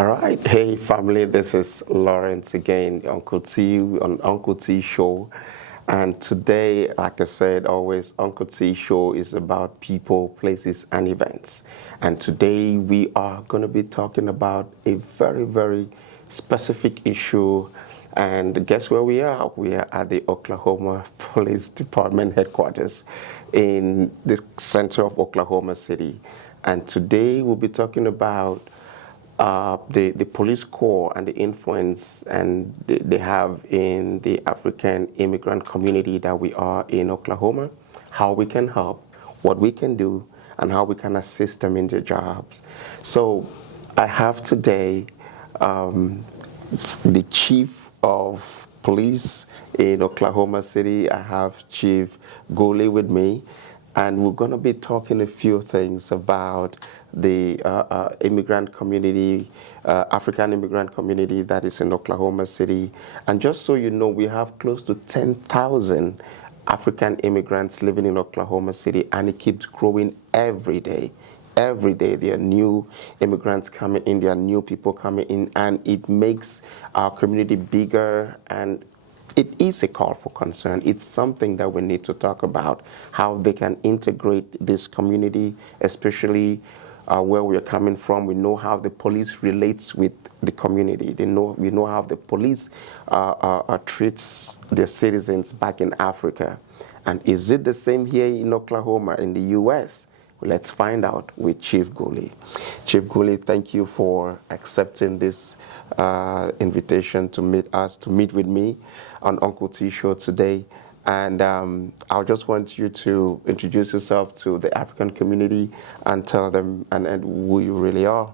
All right, hey family, this is Lawrence again, Uncle T on Uncle T Show. And today, like I said, always Uncle T Show is about people, places, and events. And today we are going to be talking about a very, very specific issue. And guess where we are? We are at the Oklahoma Police Department headquarters in the center of Oklahoma City. And today we'll be talking about the police corps and the influence and they have in the African immigrant community that we are in Oklahoma, how we can help, what we can do, and how we can assist them in their jobs. So I have today the chief of police in Oklahoma City. I have Chief Gole with me. And we're going to be talking a few things about the immigrant community, African immigrant community that is in Oklahoma City. And just so you know, we have close to 10,000 African immigrants living in Oklahoma City, and it keeps growing every day. Every day there are new immigrants coming in, there are new people coming in, and it makes our community bigger, and it is a call for concern. It's something that we need to talk about, how they can integrate this community, especially where we are coming from. We know how the police relates with the community. We know how the police treats their citizens back in Africa. And is it the same here in Oklahoma, in the U.S.? Let's find out with Chief Gole. Chief Gole, thank you for accepting this invitation to meet with me on Uncle T Show today. And I just want you to introduce yourself to the African community and tell them and who you really are.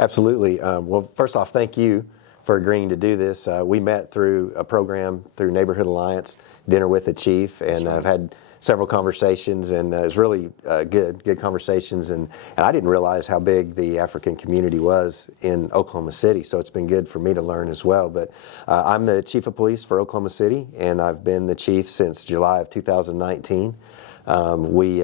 Absolutely. Well, first off, thank you for agreeing to do this. We met through a program through Neighborhood Alliance, Dinner with the Chief, and I've had several conversations, and it was really good conversations, and I didn't realize how big the African community was in Oklahoma City, so it's been good for me to learn as well. But I'm the Chief of Police for Oklahoma City, and I've been the Chief since July of 2019. We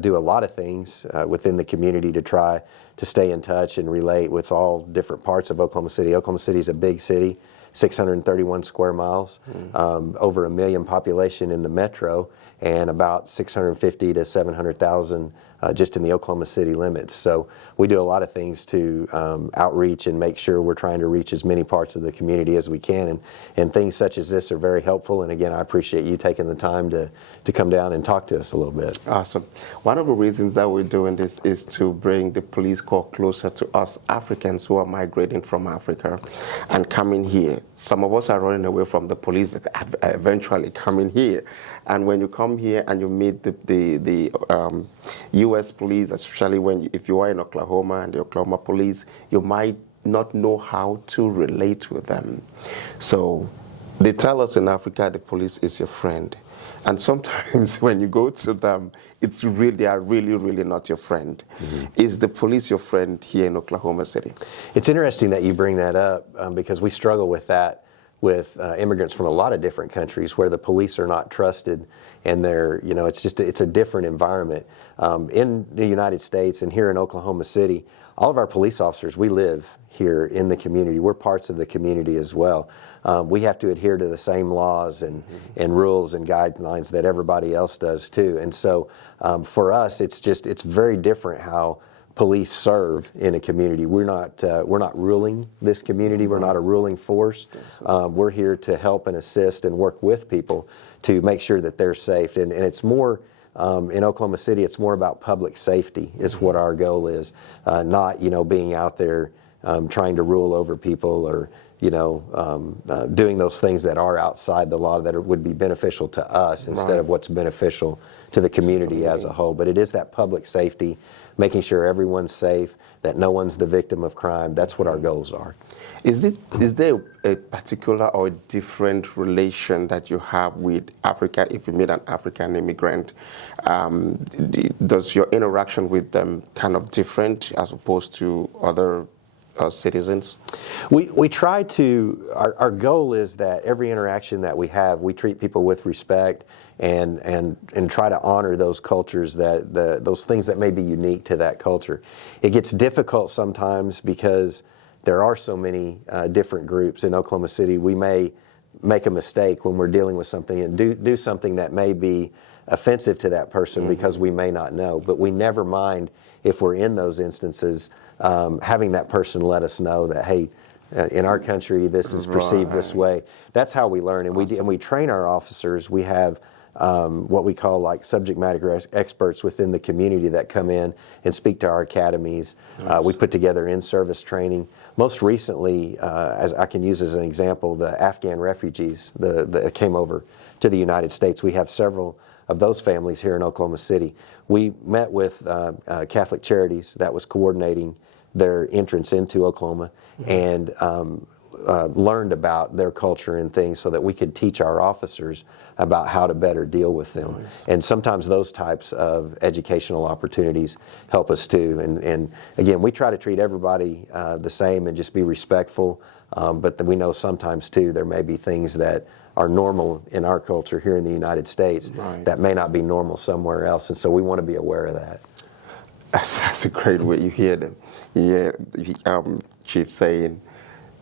do a lot of things within the community to try to stay in touch and relate with all different parts of Oklahoma City. Oklahoma City is a big city, 631 square miles, over 1 million population in the metro, and about 650 to 700,000 just in the Oklahoma City limits. So we do a lot of things to outreach and make sure we're trying to reach as many parts of the community as we can. And things such as this are very helpful. And again, I appreciate you taking the time to come down and talk to us a little bit. Awesome. One of the reasons that we're doing this is to bring the police corps closer to us Africans who are migrating from Africa and coming here. Some of us are running away from the police, eventually coming here. And when you come here and you meet the U.S. police, especially if you are in Oklahoma and the Oklahoma police, you might not know how to relate with them. So they tell us in Africa the police is your friend. And sometimes when you go to them, they are really, really not your friend. Mm-hmm. Is the police your friend here in Oklahoma City? It's interesting that you bring that up because we struggle with that with immigrants from a lot of different countries where the police are not trusted, and it's a different environment. In the United States and here in Oklahoma City, all of our police officers, we live here in the community. We're parts of the community as well. We have to adhere to the same laws and rules and guidelines that everybody else does too. And so for us, it's very different how police serve in a community. We're not ruling this community. We're not a ruling force. We're here to help and assist and work with people to make sure that they're safe. And it's more in Oklahoma City. It's more about public safety is what our goal is. Not being out there trying to rule over people or doing those things that are outside the law that would be beneficial to us instead of what's beneficial to the community as a whole. But it is that public safety, making sure everyone's safe, that no one's the victim of crime. That's what our goals are. Is there a particular or different relation that you have with Africa if you meet an African immigrant? Does your interaction with them kind of different as opposed to other citizens? We try to, our goal is that every interaction that we have, we treat people with respect and try to honor those cultures, those things that may be unique to that culture. It gets difficult sometimes because there are so many different groups in Oklahoma City. We may make a mistake when we're dealing with something and do something that may be offensive to that person because we may not know. But we never mind if we're in those instances, having that person let us know that, hey, in our country, this is perceived this way. That's how we learn, and we train our officers. We have what we call like subject matter experts within the community that come in and speak to our academies. We put together in-service training. Most recently, as I can use as an example, the Afghan refugees that came over to the United States. We have several of those families here in Oklahoma City. We met with Catholic Charities that was coordinating their entrance into Oklahoma and learned about their culture and things so that we could teach our officers about how to better deal with them. Nice. And sometimes those types of educational opportunities help us too. And again, we try to treat everybody the same and just be respectful, but we know sometimes too there may be things that are normal in our culture here in the United States that may not be normal somewhere else, and so we want to be aware of that. That's a great way you hear them. Yeah, Chief saying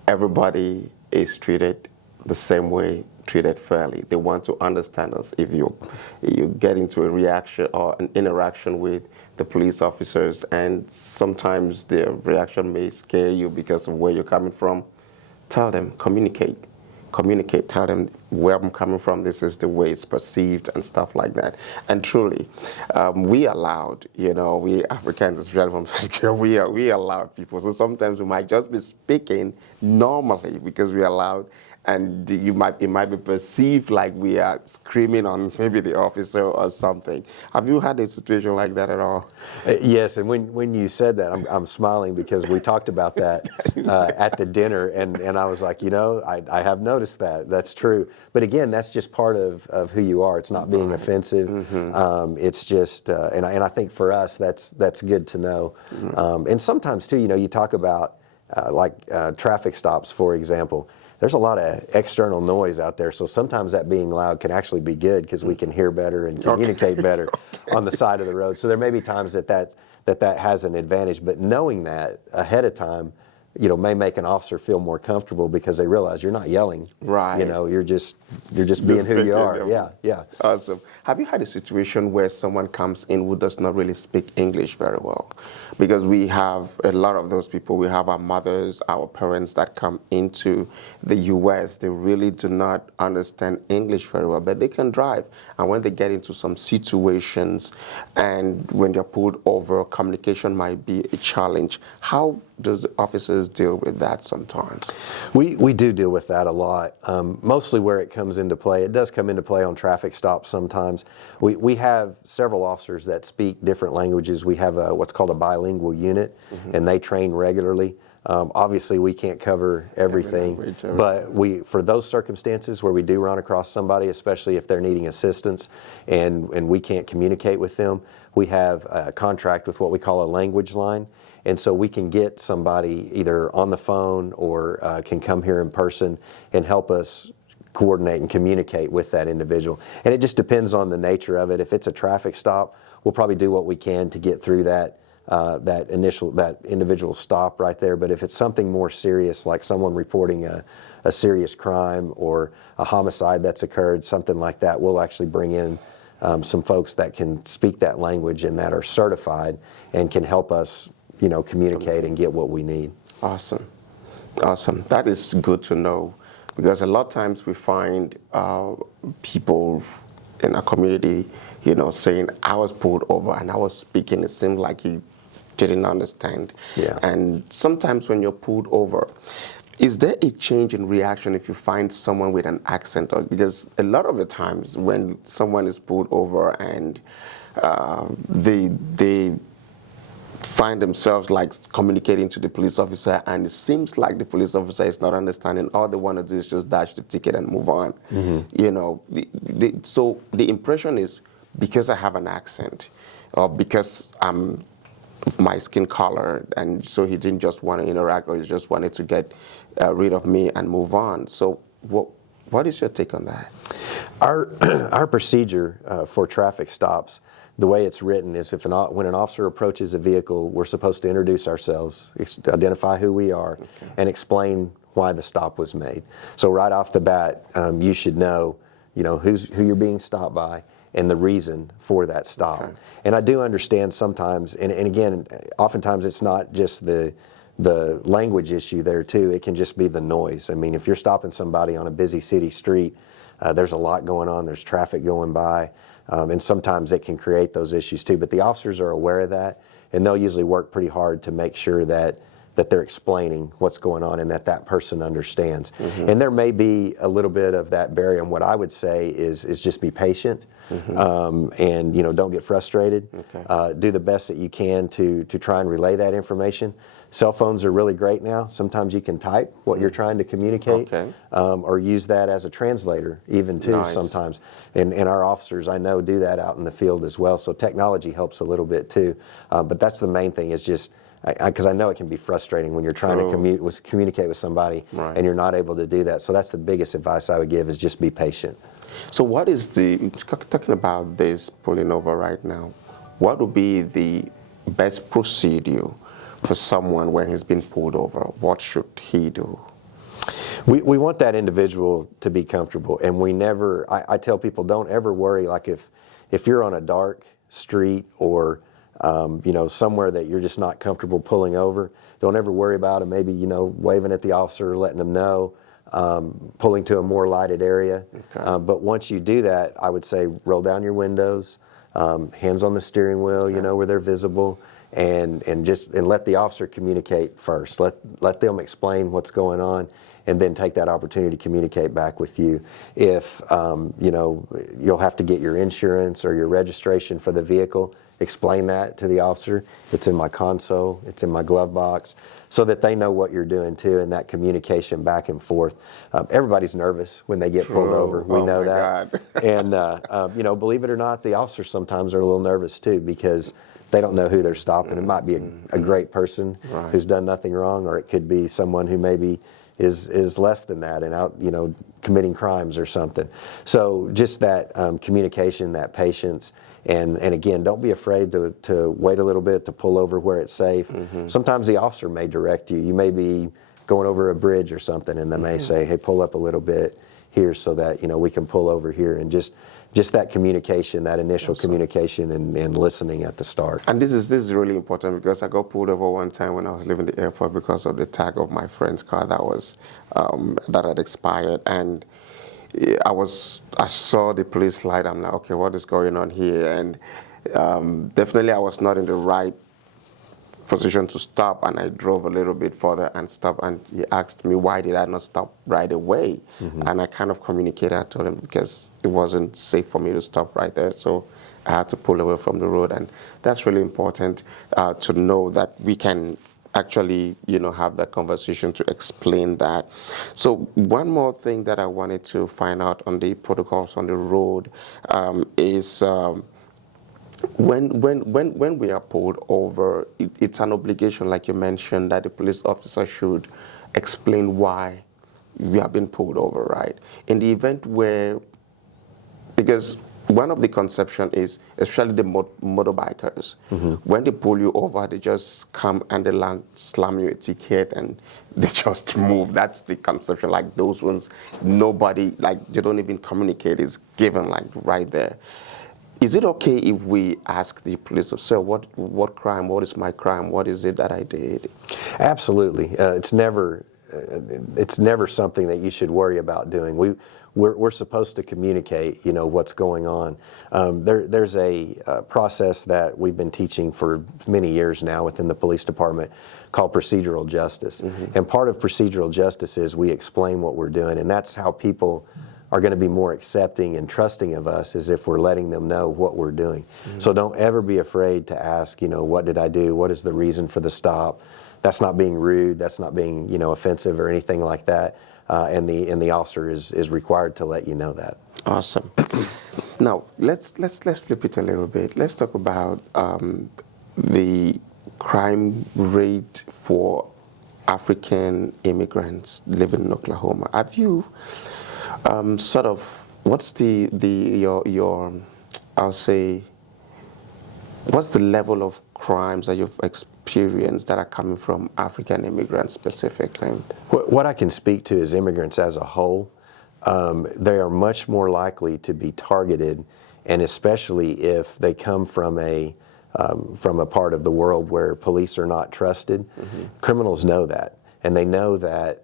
everybody is treated the same way, treated fairly. They want to understand us. If you get into a reaction or an interaction with the police officers, and sometimes their reaction may scare you because of where you're coming from, tell them, communicate, tell them where I'm coming from, this is the way it's perceived and stuff like that. And truly, we allowed, we Africans, especially from Nigeria, we allowed people. So sometimes we might just be speaking normally because we allowed, and it might be perceived like we are screaming on maybe the officer or something. Have you had a situation like that at all? Yes, and when you said that, I'm smiling because we talked about that at the dinner, and I was like, I have noticed that. That's true. But again, that's just part of who you are. It's not being offensive. It's just, and I think for us, that's good to know. And sometimes too, you talk about traffic stops, for example. There's a lot of external noise out there, so sometimes that being loud can actually be good because we can hear better and communicate better on the side of the road. So there may be times that has an advantage, but knowing that ahead of time, may make an officer feel more comfortable because they realize you're not yelling. Right. You're just being who you are. Yeah. Awesome. Have you had a situation where someone comes in who does not really speak English very well? Because we have a lot of those people. We have our mothers, our parents that come into the U.S. They really do not understand English very well, but they can drive. And when they get into some situations and when they're pulled over, communication might be a challenge. How does the officers deal with that sometimes? We do deal with that a lot. Mostly where it comes into play, it does come into play on traffic stops sometimes. We have several officers that speak different languages. We have what's called a bilingual unit, and they train regularly. Obviously, we can't cover everything, but for those circumstances where we do run across somebody, especially if they're needing assistance and we can't communicate with them, we have a contract with what we call a language line. And so we can get somebody either on the phone or can come here in person and help us coordinate and communicate with that individual. And it just depends on the nature of it. If it's a traffic stop, we'll probably do what we can to get through that individual stop right there. But if it's something more serious, like someone reporting a serious crime or a homicide that's occurred, something like that, we'll actually bring in some folks that can speak that language and that are certified and can help us communicate and get what we need. Awesome. That is good to know, because a lot of times we find people in our community, saying, I was pulled over and I was speaking. It seemed like he didn't understand. Yeah. And sometimes when you're pulled over, is there a change in reaction if you find someone with an accent? Because a lot of the times when someone is pulled over and they find themselves like communicating to the police officer, and it seems like the police officer is not understanding. All they want to do is just dash the ticket and move on. So the impression is, because I have an accent, or because I'm of my skin color, and so he didn't just want to interact, or he just wanted to get rid of me and move on. So what is your take on that? Our procedure for traffic stops the way it's written is when an officer approaches a vehicle, we're supposed to introduce ourselves, identify who we are, and explain why the stop was made. So right off the bat, you should know, who you're being stopped by and the reason for that stop. Okay. And I do understand sometimes, and again, oftentimes it's not just the language issue there too. It can just be the noise. I mean, if you're stopping somebody on a busy city street, there's a lot going on. There's traffic going by, and sometimes it can create those issues too. But the officers are aware of that, and they'll usually work pretty hard to make sure that they're explaining what's going on and that person understands. And there may be a little bit of that barrier. And what I would say is just be patient, and don't get frustrated. Okay. Do the best that you can to try and relay that information. Cell phones are really great now. Sometimes you can type what you're trying to communicate, or use that as a translator even too. Nice. Sometimes. And our officers, I know, do that out in the field as well. So technology helps a little bit too. But that's the main thing, is just, because I know it can be frustrating when you're trying to communicate with somebody, and you're not able to do that. So that's the biggest advice I would give, is just be patient. So what is talking about this pulling over right now, what would be the best procedure for someone when he's been pulled over? What should he do? We want that individual to be comfortable, and I tell people, don't ever worry, like if you're on a dark street or somewhere that you're just not comfortable pulling over, don't ever worry about it. Maybe, waving at the officer, letting them know, pulling to a more lighted area. Okay. But once you do that, I would say roll down your windows, hands on the steering wheel, where they're visible, and let the officer communicate first. Let them explain what's going on, and then take that opportunity to communicate back with you. If you'll have to get your insurance or your registration for the vehicle, explain that to the officer. It's in my console, it's in my glove box, so that they know what you're doing too, and that communication back and forth. Everybody's nervous when they get pulled over. We know that. And believe it or not, the officers sometimes are a little nervous too, because they don't know who they're stopping. It might be a great person who's done nothing wrong, or it could be someone who maybe is less than that and out, committing crimes or something. So just that communication, that patience, and again, don't be afraid to wait a little bit, to pull over where it's safe. Sometimes the officer may direct you. You may be going over a bridge or something, and they may say, hey, pull up a little bit here so that we can pull over here. And just that communication, that initial communication, and listening at the start. And this is really important, because I got pulled over one time when I was leaving the airport because of the tag of my friend's car that had expired, and I saw the police light. I'm like, okay, what is going on here? And definitely I was not in the right position to stop, and I drove a little bit further and stopped, and he asked me, why did I not stop right away? And I kind of communicated. I told him because it wasn't safe for me to stop right there, so I had to pull away from the road. And that's really important to know that we can actually have that conversation to explain that. So one more thing that I wanted to find out on the protocols on the road is when we are pulled over, it's an obligation, like you mentioned, that the police officer should explain why we have been pulled over, right? In the event where, because one of the conception is, especially the motorbikers, when they pull you over, they just come and they slam you a ticket and they just move. That's the conception. Like those ones, nobody, like they don't even communicate. It's given like right there. Is it okay if we ask the police, sir, what crime, what is my crime, what is it that I did? Absolutely. It's never something that you should worry about doing. We're supposed to communicate, what's going on. There's a process that we've been teaching for many years now within the police department called procedural justice. And part of procedural justice is we explain what we're doing, and that's how people are going to be more accepting and trusting of us, is if we're letting them know what we're doing. So don't ever be afraid to ask, what did I do? What is the reason for the stop? That's not being rude. That's not being, offensive or anything like that. And the officer is required to let you know that. Awesome. Now let's flip it a little bit. Let's talk about the crime rate for African immigrants living in Oklahoma. Have you what's your I'll say What's the level of crimes that you've experienced that are coming from African immigrants specifically? What I can speak to is immigrants as a whole. They are much more likely to be targeted, and especially if they come from a part of the world where police are not trusted. Criminals know that, and they know that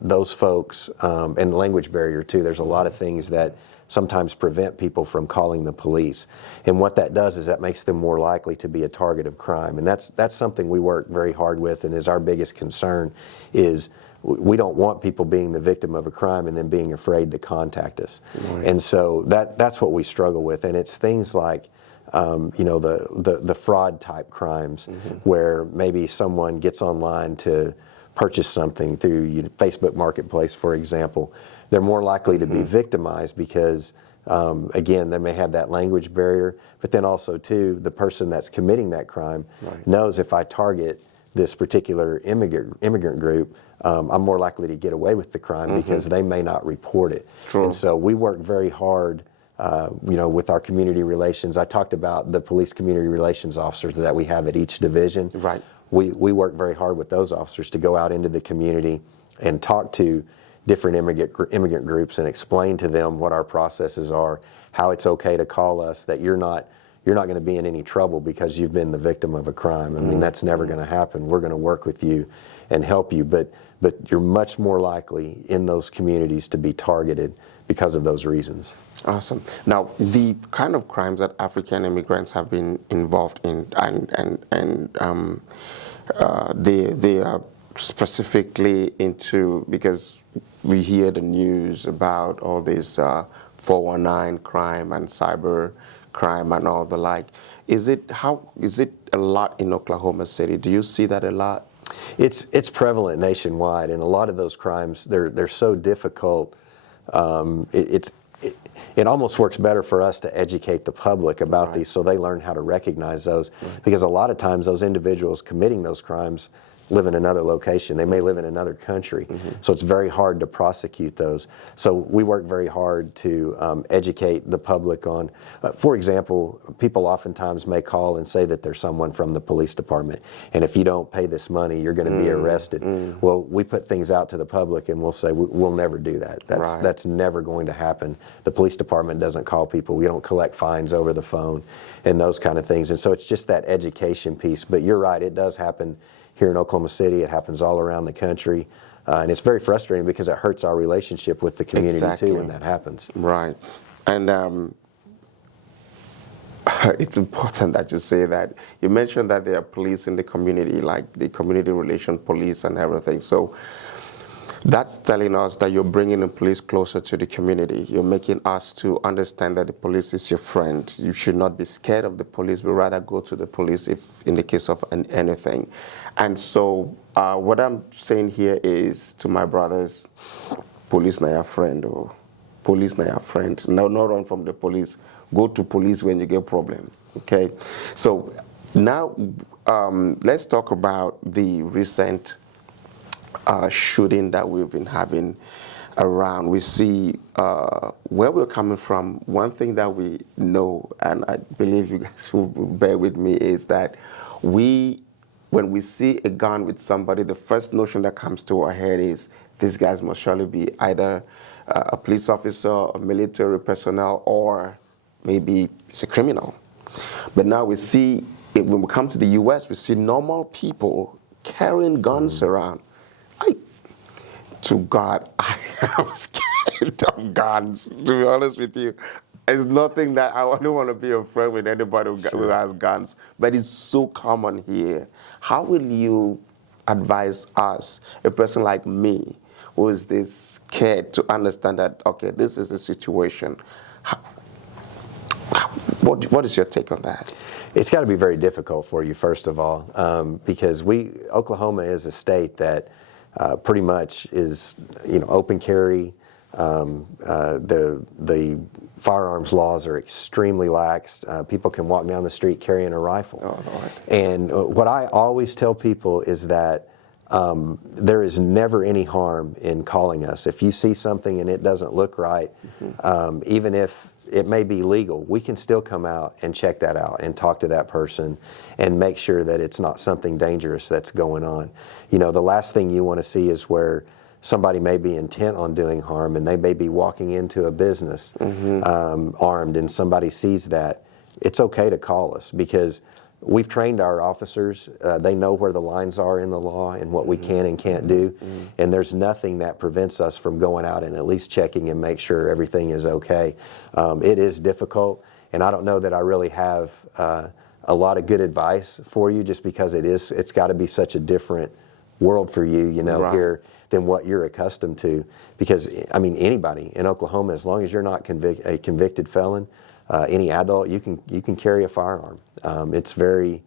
those folks, and language barrier too, there's a lot of things that sometimes prevent people from calling the police. And what that does is that makes them more likely to be a target of crime. And that's something we work very hard with, and is our biggest concern is we don't want people being the victim of a crime and then being afraid to contact us. Right. And so that's what we struggle with. And it's things like the fraud type crimes, where maybe someone gets online to purchase something through Facebook Marketplace, for example. They're more likely to be victimized because, again, they may have that language barrier, but then also, too, the person that's committing that crime knows if I target this particular immigrant group, I'm more likely to get away with the crime because they may not report it. True. And so we work very hard with our community relations. I talked about the police community relations officers that we have at each division. Right. We work very hard with those officers to go out into the community and talk to different immigrant groups and explain to them what our processes are, how it's okay to call us, that you're not going to be in any trouble because you've been the victim of a crime. I mean, that's never going to happen. We're going to work with you and help you, but you're much more likely in those communities to be targeted because of those reasons. Awesome. Now, the kind of crimes that African immigrants have been involved in, and they are specifically into, because we hear the news about all this 419 crime and cyber crime and all the like. Is it a lot in Oklahoma City? Do you see that a lot? It's prevalent nationwide, and a lot of those crimes, they're so difficult. It almost works better for us to educate the public about these, so they learn how to recognize those. Because a lot of times those individuals committing those crimes live in another location. They may live in another country. So it's very hard to prosecute those. So we work very hard to educate the public on, for example, people oftentimes may call and say that there's someone from the police department, and if you don't pay this money, you're going to be arrested. Well, we put things out to the public and we'll say we'll never do that. That's never going to happen. The police department doesn't call people. We don't collect fines over the phone and those kind of things. And so it's just that education piece. But you're right, it does happen here in Oklahoma City. It happens all around the country. And it's very frustrating because it hurts our relationship with the community too when that happens. Right. And it's important that you say that. You mentioned that there are police in the community, like the community relation police and everything. So that's telling us that you're bringing the police closer to the community. You're making us to understand that the police is your friend. You should not be scared of the police, but rather go to the police if in the case of anything. And so what I'm saying here is to my brothers, police na your friend, or police na your friend. No run from the police. Go to police when you get a problem, okay? So now let's talk about the recent shooting that we've been having around. We see where we're coming from. One thing that we know, and I believe you guys will bear with me, is that when we see a gun with somebody, the first notion that comes to our head is these guys must surely be either a police officer, a military personnel, or maybe it's a criminal. But now we see, when we come to the U.S., we see normal people carrying guns around. To God, I am scared of guns, to be honest with you. It's nothing that I don't want to be afraid with anybody who has guns, but it's so common here. How will you advise us, a person like me, who is this scared, to understand that, okay, this is the situation? What is your take on that? It's got to be very difficult for you, first of all, because Oklahoma is a state that pretty much is, open carry. The firearms laws are extremely lax. People can walk down the street carrying a rifle. Oh, Lord. And what I always tell people is that there is never any harm in calling us. If you see something and it doesn't look right, even if it may be legal, we can still come out and check that out and talk to that person and make sure that it's not something dangerous that's going on. You know, the last thing you want to see is where somebody may be intent on doing harm and they may be walking into a business armed, and somebody sees that. It's okay to call us, because we've trained our officers. They know where the lines are in the law and what we can and can't do. And there's nothing that prevents us from going out and at least checking and make sure everything is okay. It is difficult, and I don't know that I really have a lot of good advice for you, just because it's got to be such a different world for you, you know, here than what you're accustomed to. Because, I mean, anybody in Oklahoma, as long as you're not a convicted felon, any adult, you can carry a firearm. It's very,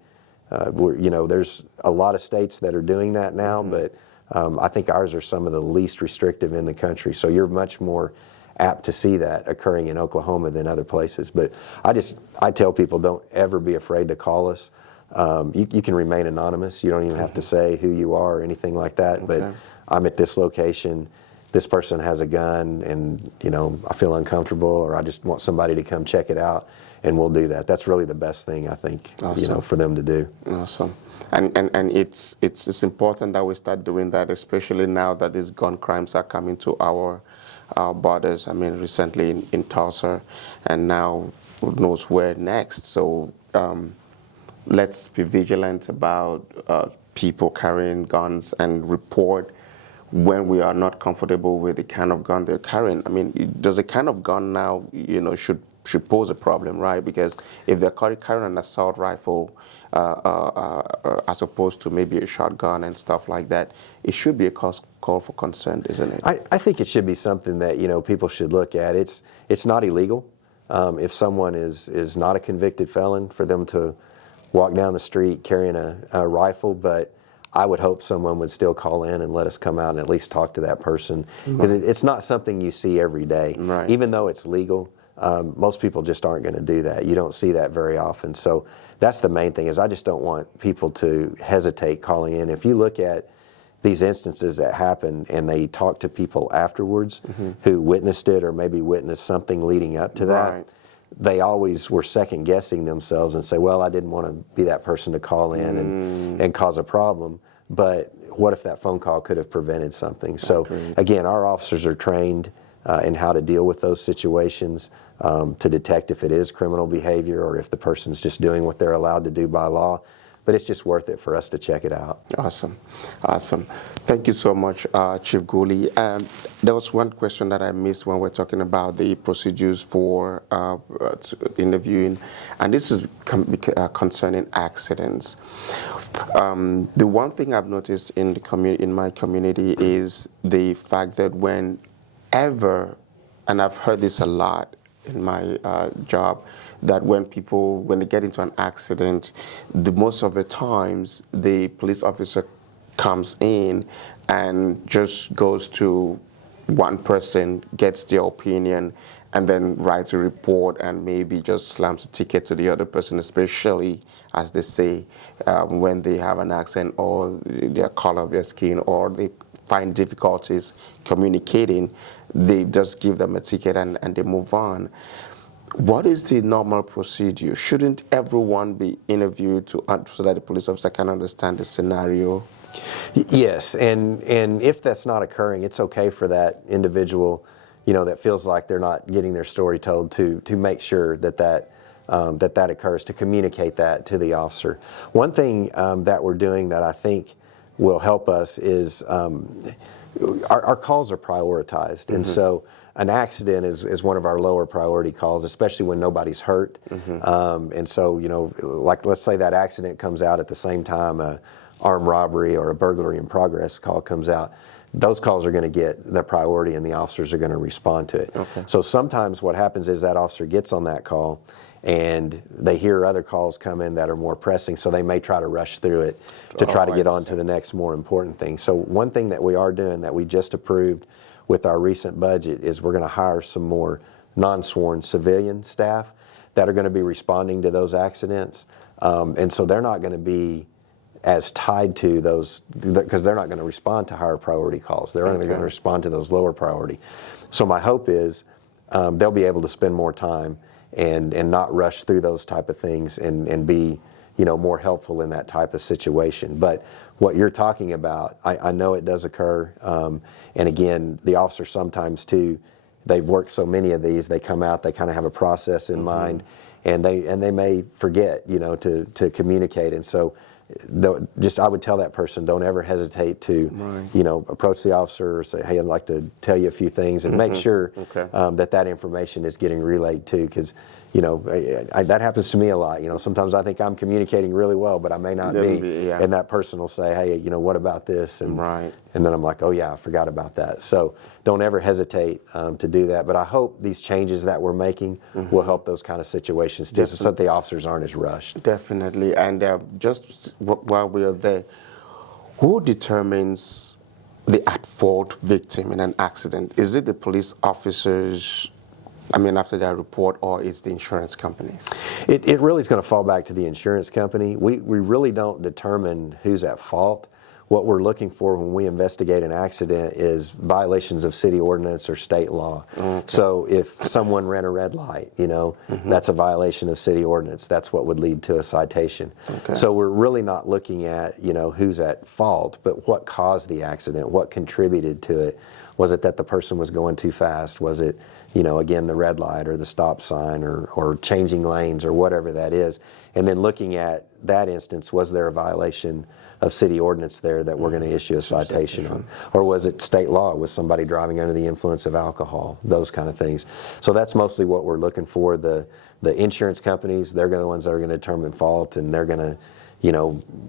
you know, there's a lot of states that are doing that now, but I think ours are some of the least restrictive in the country. So you're much more apt to see that occurring in Oklahoma than other places. But I tell people, don't ever be afraid to call us. You can remain anonymous. You don't even have to say who you are or anything like that. But I'm at this location. This person has a gun, and, you know, I feel uncomfortable, or I just want somebody to come check it out, and we'll do that. That's really the best thing, I think, you know, for them to do. Awesome. And it's important that we start doing that, especially now that these gun crimes are coming to our borders. I mean, recently in Tulsa, and now who knows where next. So let's be vigilant about people carrying guns, and report when we are not comfortable with the kind of gun they're carrying. I mean, does the kind of gun now, you know, should pose a problem, right? Because if they're carrying an assault rifle as opposed to maybe a shotgun and stuff like that, it should be a call for concern, isn't it? I think it should be something that, you know, people should look at. It's not illegal. If someone is not a convicted felon, for them to walk down the street carrying a rifle, but I would hope someone would still call in and let us come out and at least talk to that person, because it's not something you see every day. Right. Even though it's legal, most people just aren't going to do that. You don't see that very often. So that's the main thing, is I just don't want people to hesitate calling in. If you look at these instances that happen and they talk to people afterwards who witnessed it, or maybe witnessed something leading up to that, they always were second guessing themselves and say, well, I didn't want to be that person to call in and cause a problem, but what if that phone call could have prevented something? So again, our officers are trained in how to deal with those situations, to detect if it is criminal behavior or if the person's just doing what they're allowed to do by law. But it's just worth it for us to check it out. Awesome. Awesome. Thank you so much, Chief Gooley. And there was one question that I missed when we're talking about the procedures for interviewing, and this is concerning accidents. The one thing I've noticed in my community is the fact that whenever, and I've heard this a lot in my job, that when they get into an accident, most of the times the police officer comes in and just goes to one person, gets their opinion, and then writes a report and maybe just slams a ticket to the other person, especially, as they say, when they have an accident or their color of their skin, or they find difficulties communicating. They just give them a ticket and they move on. What is the normal procedure? Shouldn't everyone be interviewed so that the police officer can understand the scenario? Yes, and if that's not occurring, it's okay for that individual, you know, that feels like they're not getting their story told, to make sure that occurs, to communicate that to the officer. One thing that we're doing that I think will help us is our calls are prioritized, and so an accident is one of our lower priority calls, especially when nobody's hurt. And so, you know, like, let's say that accident comes out at the same time a armed robbery or a burglary in progress call comes out. Those calls are going to get the priority, and the officers are going to respond to it. So sometimes what happens is that officer gets on that call and they hear other calls come in that are more pressing, so they may try to rush through it to try to get on to the next more important thing. So one thing that we are doing, that we just approved with our recent budget, is we're going to hire some more non-sworn civilian staff that are going to be responding to those accidents. And so they're not going to be as tied to those, because they're not going to respond to higher priority calls. They're only going to respond to those lower priority. So my hope is they'll be able to spend more time and not rush through those type of things and be, more helpful in that type of situation. But what you're talking about, I know it does occur. And again, the officers sometimes too, they've worked so many of these, they come out, they kind of have a process in mind, and they may forget, to communicate. And so I would tell that person, don't ever hesitate to, approach the officer or say, hey, I'd like to tell you a few things, and make sure that information is getting relayed too, because that happens to me a lot. Sometimes I think I'm communicating really well, but I may not be. And that person will say, hey, what about this? And then I'm like, oh yeah, I forgot about that. So don't ever hesitate to do that. But I hope these changes that we're making will help those kind of situations too, so that the officers aren't as rushed. Definitely. And just while we're there, who determines the at-fault victim in an accident? Is it the police officers, after their report, or is the insurance companies? It really is going to fall back to the insurance company. We really don't determine who's at fault. What we're looking for when we investigate an accident is violations of city ordinance or state law. So if someone ran a red light, that's a violation of city ordinance. That's what would lead to a citation. So we're really not looking at, who's at fault, but what caused the accident, what contributed to it. Was it that the person was going too fast? Was it, again, the red light or the stop sign or changing lanes or whatever that is? And then looking at that instance, was there a violation of city ordinance there that we're going to issue a citation on? Or was it state law? Was somebody driving under the influence of alcohol? Those kind of things. So that's mostly what we're looking for. The insurance companies, they're the ones that are going to determine fault, and they're going to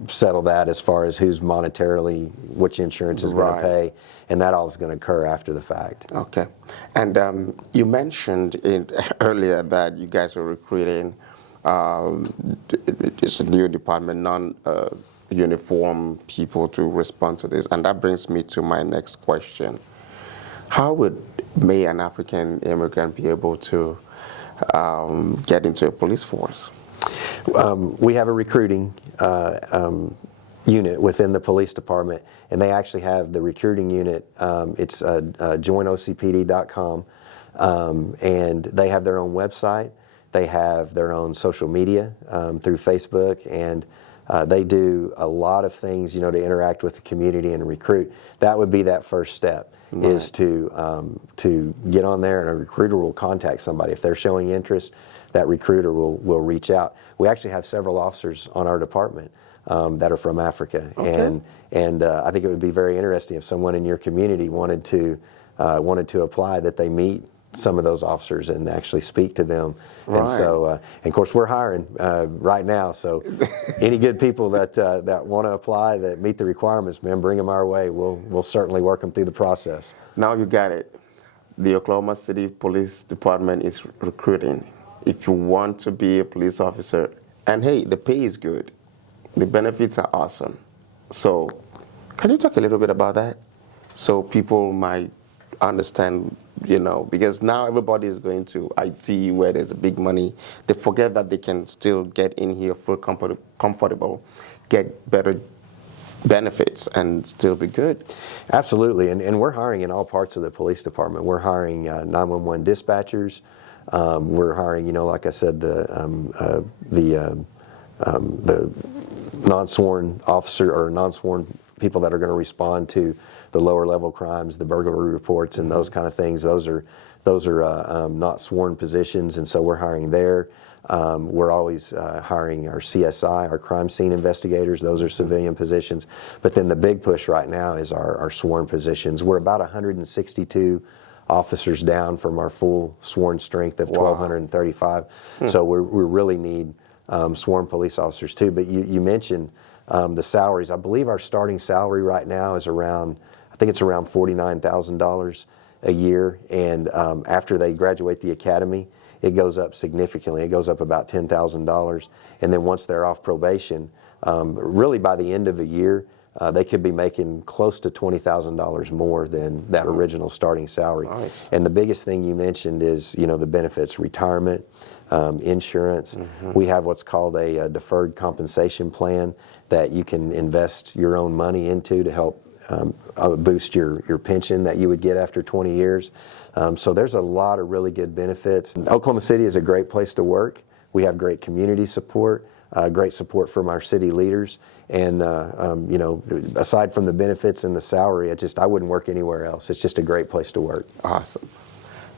settle that as far as who's monetarily, which insurance is going to pay, and that all is going to occur after the fact. Okay. And you mentioned earlier that you guys are recruiting, it's a new department, non-uniform people to respond to this, and that brings me to my next question. How would an African immigrant be able to get into a police force? We have a recruiting unit within the police department, and they actually have the recruiting unit. It's joinocpd.com, and they have their own website. They have their own social media through Facebook, and they do a lot of things, to interact with the community and recruit. That would be that first step. Is to get on there, and a recruiter will contact somebody. If they're showing interest, that recruiter will reach out. We actually have several officers on our department that are from Africa, and I think it would be very interesting if someone in your community wanted to apply, that they meet some of those officers and actually speak to them. And so, and of course, we're hiring right now. So, any good people that want to apply, that meet the requirements, man, bring them our way. We'll certainly work them through the process. Now you got it. The Oklahoma City Police Department is recruiting. If you want to be a police officer, and hey, the pay is good, the benefits are awesome. So, can you talk a little bit about that, so people might understand? Because now everybody is going to IT where there's a big money. They forget that they can still get in here, feel comfortable, get better benefits, and still be good. Absolutely, and we're hiring in all parts of the police department. We're hiring 911 dispatchers. We're hiring, like I said, the non-sworn officer or non-sworn people that are going to respond to the lower level crimes, the burglary reports, and those kind of things. Those are not sworn positions, and so we're hiring there. We're always hiring our CSI, our crime scene investigators. Those are civilian positions. But then the big push right now is our sworn positions. We're about 162 officers down from our full sworn strength of 1,235. So we really need sworn police officers too. But you mentioned the salaries. I believe our starting salary right now is around $49,000 a year, and after they graduate the academy, it goes up significantly. It goes up about $10,000, and then once they're off probation, really by the end of a year, they could be making close to $20,000 more than that original starting salary. Nice. And the biggest thing you mentioned is, the benefits, retirement, insurance. We have what's called a deferred compensation plan that you can invest your own money into to help boost your pension that you would get after 20 years. So there's a lot of really good benefits. Oklahoma City is a great place to work. We have great community support, great support from our city leaders, and you know, aside from the benefits and the salary, I wouldn't work anywhere else. It's just a great place to work. Awesome.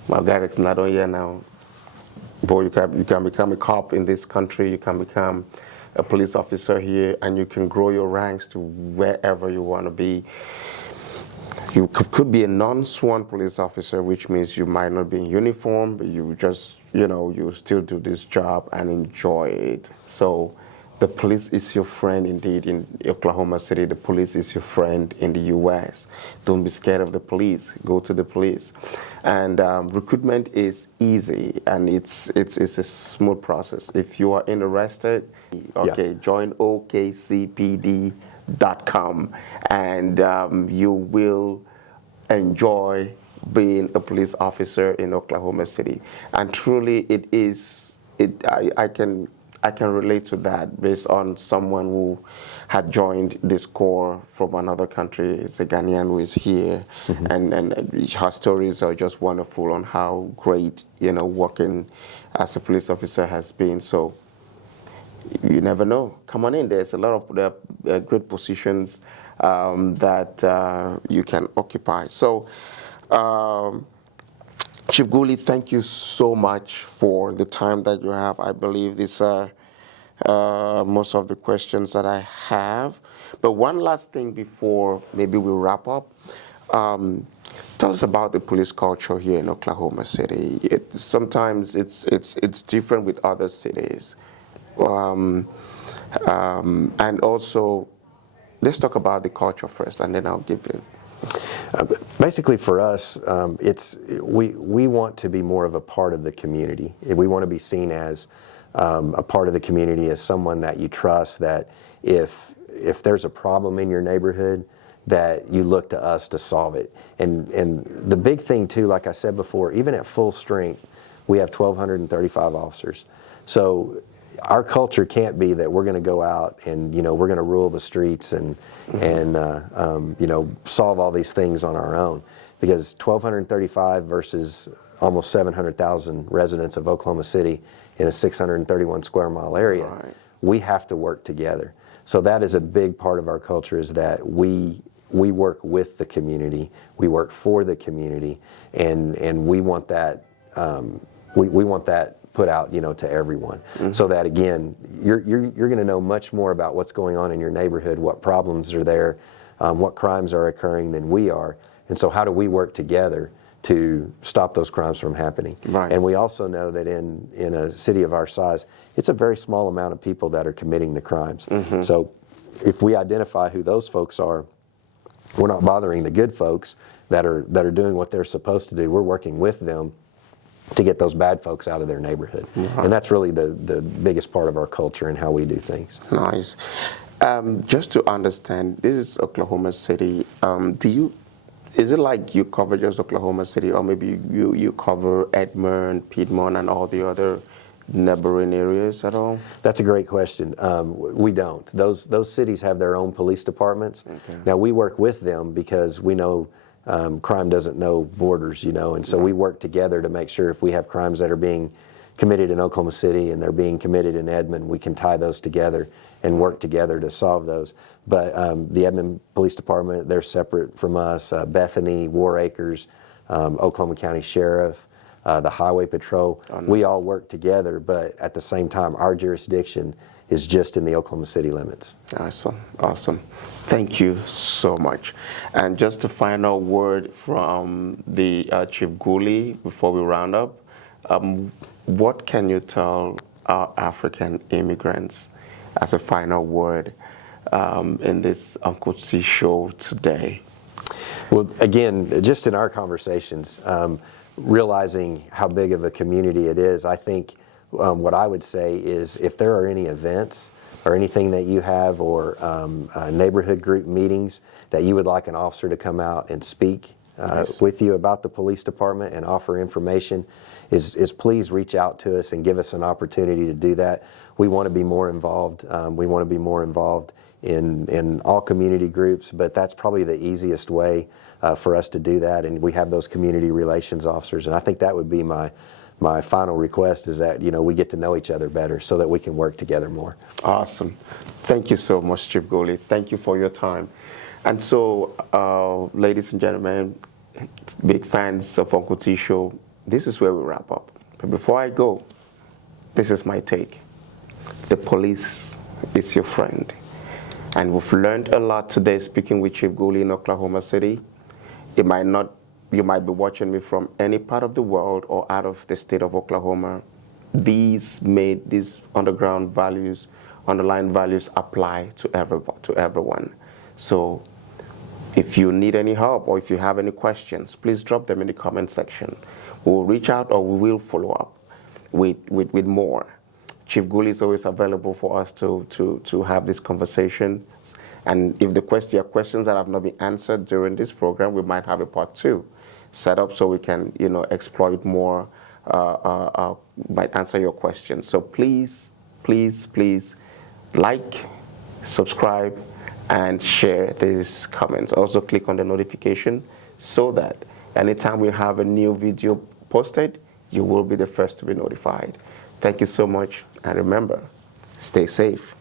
My God, it's not only here now. Boy, you can become a cop in this country. You can become a police officer here, and you can grow your ranks to wherever you want to be. You could be a non-sworn police officer, which means you might not be in uniform, but you just, you know, you still do this job and enjoy it. So the police is your friend indeed in Oklahoma City. The police is your friend in the U.S. Don't be scared of the police. Go to the police. And recruitment is easy, and it's a smooth process. If you are interested, okay, join okcpd.com, and you will enjoy being a police officer in Oklahoma City. And truly, it is. I can relate to that based on someone who had joined this corps from another country. It's a Ghanaian who is here, and her stories are just wonderful on how great, you know, working as a police officer has been. So you never know. Come on in. There's a lot of great positions that you can occupy. So. Chief Gooley, thank you so much for the time that you have. I believe these are most of the questions that I have. But one last thing before maybe we wrap up. Tell us about the police culture here in Oklahoma City. Sometimes it's different with other cities. And also, let's talk about the culture first, and then I'll give you. Basically, for us, we want to be more of a part of the community. We want to be seen as a part of the community, as someone that you trust. That if there's a problem in your neighborhood, that you look to us to solve it. And the big thing too, like I said before, even at full strength, we have 1,235 officers. So our culture can't be that we're going to go out and, you know, we're going to rule the streets and you know, solve all these things on our own, because 1,235 versus almost 700,000 residents of Oklahoma City in a 631 square mile area, we have to work together. So that is a big part of our culture, is that we work with the community, we work for the community, and we want that we want that put out, you know, to everyone, so that again, you're going to know much more about what's going on in your neighborhood, what problems are there, what crimes are occurring than we are, and so how do we work together to stop those crimes from happening? Right. And we also know that in a city of our size, it's a very small amount of people that are committing the crimes. So if we identify who those folks are, we're not bothering the good folks that are doing what they're supposed to do. We're working with them to get those bad folks out of their neighborhood. And that's really the biggest part of our culture and how we do things. Nice. Just to understand, this is Oklahoma City. Is it like you cover just Oklahoma City, or maybe you cover Edmond, Piedmont, and all the other neighboring areas at all? That's a great question. We don't. Those cities have their own police departments. Now we work with them because we know crime doesn't know borders, you know, and so we work together to make sure if we have crimes that are being committed in Oklahoma City and they're being committed in Edmond, we can tie those together and work together to solve those. But the Edmond Police Department, they're separate from us. Bethany, War Acres, Oklahoma County Sheriff, the Highway Patrol, we all work together, but at the same time, our jurisdiction is just in the Oklahoma City limits. Awesome, awesome. Thank you so much. And just a final word from the Chief Gooley before we round up. What can you tell our African immigrants as a final word in this Uncle T show today? Well, again, just in our conversations, realizing how big of a community it is, I think what I would say is if there are any events or anything that you have, or neighborhood group meetings that you would like an officer to come out and speak with you about the police department and offer information, is please reach out to us and give us an opportunity to do that. We want to be more involved. We want to be more involved in all community groups, but that's probably the easiest way for us to do that. And we have those community relations officers, and I think that would be my final request, is that we get to know each other better so that we can work together more. Awesome. Thank you so much, Chief Goley. Thank you for your time. And so, ladies and gentlemen, big fans of Uncle T Show, this is where we wrap up. But before I go, this is my take. The police is your friend. And we've learned a lot today speaking with Chief Goley in Oklahoma City. You might be watching me from any part of the world or out of the state of Oklahoma. These underlying values apply to everyone. So if you need any help or if you have any questions, please drop them in the comment section. We'll reach out or we will follow up with more. Chief Goley is always available for us to have this conversation. And if your questions that have not been answered during this program, we might have a part 2 set up so we can, exploit more, might answer your questions. So please, please, please like, subscribe, and share these comments. Also click on the notification so that anytime we have a new video posted, you will be the first to be notified. Thank you so much, and remember, stay safe.